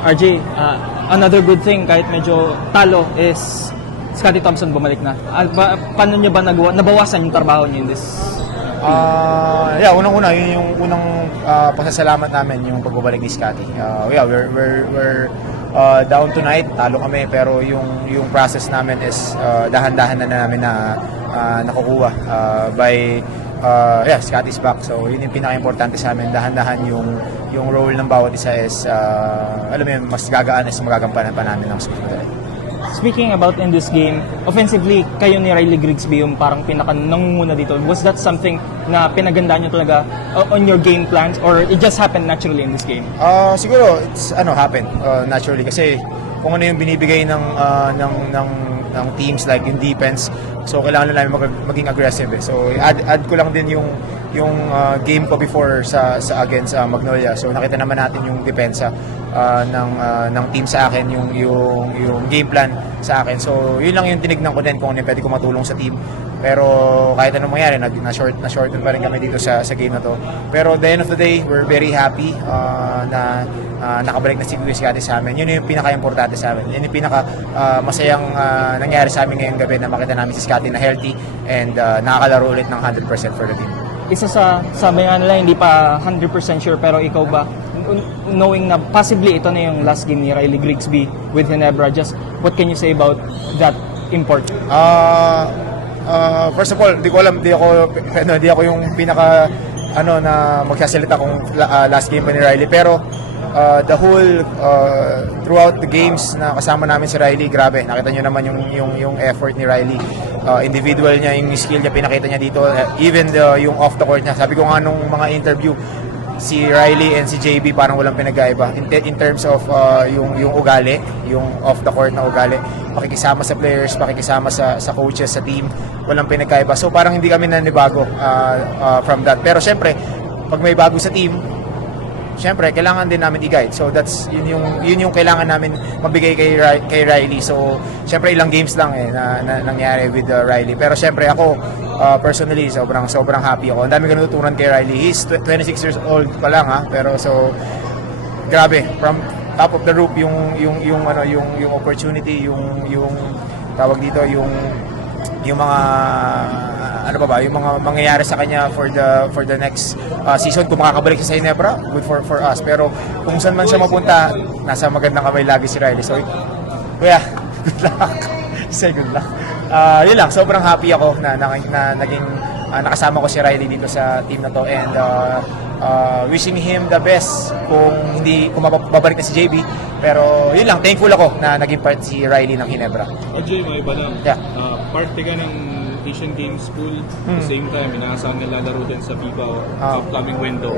RJ, another good thing kahit medyo talo is Scottie Thompson bumalik na. Paano niyo ba nabawasan yung trabaho niyo in this? Unang-una, yun yung unang pasasalamat namin yung pagbabalik ni Scottie. We're down tonight, talo kami, pero yung process namin is dahan-dahan na namin na nakukuha by Scottie's back. So yun yung pinaka-importante sa amin, dahan-dahan yung role ng bawat isa is alam mo yun, mas gagaan is magagampanan pa namin ng susunod. Speaking about in this game, offensively, kayo ni Riley Grigsby yung parang pinaka-nangunguna dito. Was that something na pinagandaan nyo talaga on your game plans or it just happened naturally in this game? Siguro, it's happened naturally kasi kung ano yung binibigay ng teams like yung defense, so kailangan namin maging aggressive eh. So add ko lang din yung game ko before sa against Magnolia. So nakita naman natin yung depensa ng team sa akin, yung game plan sa akin. So yun lang yung tinignan ko din kung ano pwede ko matulong sa team. Pero kahit anong mangyari, na-shorten pa rin kami dito sa game na to. Pero at the end of the day, we're very happy na nakabalik na si Kuya Scottie sa amin. Yun yung pinaka-importante sa amin. Yun yung pinaka-masayang nangyari sa amin ngayong gabi na makita namin si Scottie na healthy and nakakalaro ulit ng 100% for the team. Isa sa sabi nga nila, hindi pa 100% sure, pero ikaw ba, knowing na possibly ito na yung last game ni Riley Grigsby with Ginebra, just what can you say about that import? First of all, di ko alam, di ako yung pinaka na magsasalita kung last game pa ni Riley, pero the whole throughout the games na kasama namin si Riley, grabe, nakita niyo naman yung effort ni Riley, individual niya, yung skill niya pinakita niya dito, even yung off the court niya. Sabi ko nga nung mga interview, si Riley and si JB parang walang pinag-aiba in terms of yung ugali, yung off the court na ugali, pakikisama sa players, pakikisama sa coaches, sa team, walang pinag-aiba. So parang hindi kami nanibago from that. Pero syempre, pag may bago sa team, syempre kailangan din namin i-guide. So that's yun yung kailangan namin mabigay kay Riley. So syempre ilang games lang na nangyari with Riley. Pero syempre ako personally sobrang happy ako. Ang dami ko natutunan kay Riley. He's 26 years old pa lang pero so grabe, from top of the roof yung opportunity, yung tawag dito, yung mga yung mga mangyayari sa kanya for the next season. Kung makakabalik siya sa Ginebra, good for us. Pero kung saan man siya mapunta, nasa magandang kamay lagi si Riley. So kuya, good luck. Say good luck. Yun lang, sobrang happy ako na naging nakasama ko si Riley dito sa team na to, and wishing him the best kung babalik na si JB. Pero yun lang, thankful ako na naging part si Riley ng Ginebra. Jay, may iba lang. Yeah. Parte ka ng Asian Games pool. At the same time, inaasahan na lalaro din sa FIBA upcoming window.